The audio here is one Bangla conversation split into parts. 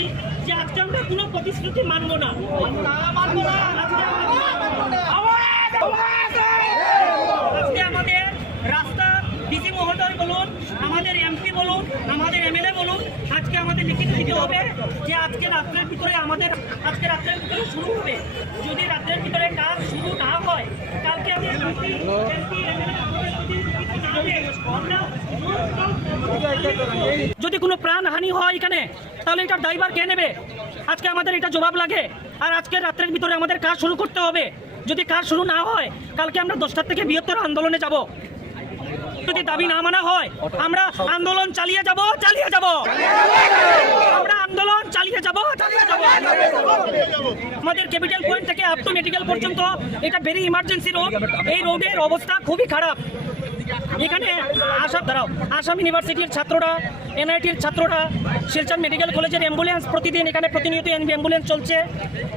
বলছি যে আজকে আমরা কোনো প্রতিশ্রুতি মানবো না। আজকে আমাদের রাস্তা মহোদয় বলুন, আমাদের বলুন, আমাদের এমএলএ বলুন, আজকে আমাদের দিতে হবে যে আজকে রাত্রের ভিতরে আমাদের, আজকে রাত্রের ভিতরে শুরু হবে। যদি রাত্রের ভিতরে কাজ শুরু না হয়, কালকে আমি এমপি এমপি এমএলএ আমাদের প্রতি লিখিত না দিয়ে আমরা যদি কোনো প্রাণহানি হয় এখানে, তাহলে এটার ড্রাইভার কে নেবে? আজকে আমাদের এটা জবাব লাগে। আর আজকে রাত্রের ভিতরে আমাদের কাজ শুরু করতে হবে। যদি কাজ শুরু না হয়, কালকে আমরা দশটার থেকে বৃহত্তর আন্দোলনে যাব। যদি দাবি না মানা হয়, আমরা আন্দোলন চালিয়ে যাব চালিয়ে যাব। আমরা আন্দোলন চালিয়ে যাব চালিয়ে যাব। আমাদের ক্যাপিটাল পয়েন্ট থেকে আপ টু মেডিকেল পর্যন্ত, এটা ভেরি ইমার্জেন্সি রোড এই রোডের অবস্থা খুবই খারাপ। এখানে আসাম দাঁড়াও আসাম ইউনিভার্সিটির ছাত্ররা এনআইটির ছাত্ররা শিলচর মেডিকেল কলেজের অ্যাম্বুলেন্স প্রতিদিন এখানে প্রতিনিয়ত অ্যাম্বুলেন্স চলছে।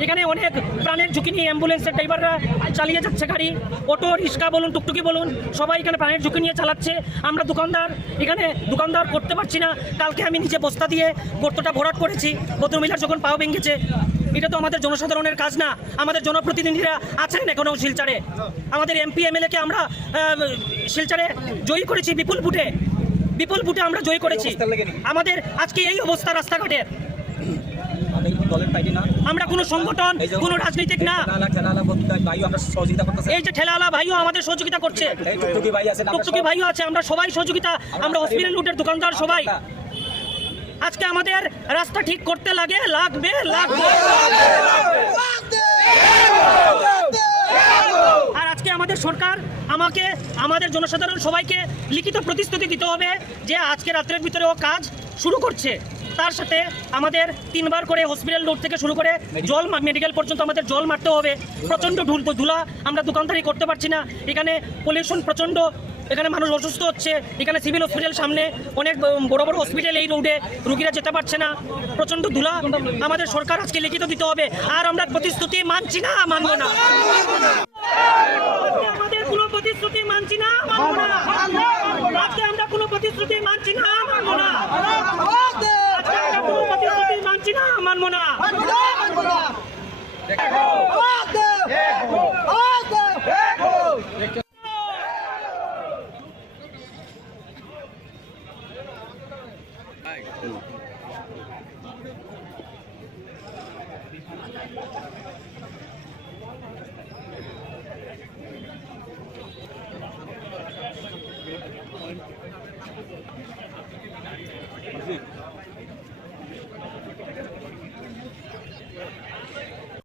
এখানে অনেক প্রাণের ঝুঁকি নিয়ে অ্যাম্বুলেন্সের ড্রাইভাররা চালিয়ে যাচ্ছে গাড়ি। অটো, রিক্সা বলুন, টুকটুকি বলুন, সবাই এখানে প্রাণের ঝুঁকি নিয়ে চালাচ্ছে। আমরা দোকানদার, এখানে দোকানদার করতে পারছি না। কালকে আমি নিজে বস্তা দিয়ে গর্তটা ভরাট করেছি। ভদ্রমহিলার যখন পাও ভেঙেছে, এটা তো আমাদের জনসাধারণের কাজ না। আমাদের জনপ্রতিনিধিরা আছেন এখনও শিলচারে। আমাদের এমপি, এমএলএকে আমরা শিলচারে জয়ী করেছি বিপুল ভোটে। বিপুল ভোটে আমরা জয় করেছি। আমাদের আজকে এই অবস্থা রাস্তাঘাটের আমরা এই দলের পাইনি না? আমরা কোনো সংগঠন কোনো রাজনৈতিক না। খেলালা খেলালা আমরা সহযোগিতা করতেছে। এই যে ঠেলাওয়ালা ভাইও আমাদের সহযোগিতা করছে। এই টুকটুকি ভাই আছে টুকটুকি ভাইও আছে আমরা সবাই সহযোগিতা আমরা হসপিটাল লুটের দোকানদার সবাই। আজকে আমাদের রাস্তা ঠিক করতে লাগে লাগবে। লাগবে। আর আজকে আমাদের সরকার আমাকে আমাদের জনসাধারণ সবাইকে লিখিত প্রতিশ্রুতি দিতে হবে যে আজকে রাত্রের ভিতরে ও কাজ শুরু করছে। তার সাথে আমাদের তিনবার করে হসপিটাল রোড থেকে শুরু করে জল মেডিকেল পর্যন্ত আমাদের জল মারতে হবে। প্রচণ্ড ঢুল ধুলা আমরা দোকানদারি করতে পারছি না। এখানে পলিউশন প্রচণ্ড, এখানে মানুষ অসুস্থ হচ্ছে। এখানে সিভিল হসপিটাল সামনে অনেক বড় বড় হসপিটাল এই রোডে রুগীরা যেতে পারছে না। প্রচণ্ড ধুলা আমাদের সরকার আজকে লিখিত দিতে হবে। আর আমরা প্রতিশ্রুতি মানছি না, মানবো না। প্রতিশ্রুতি মানছি না, মানব না আজকে আমরা কোনো প্রতিশ্রুতি মানছি না, মানব না আজকে আমরা কোনো প্রতিশ্রুতি মানছি না, মানব না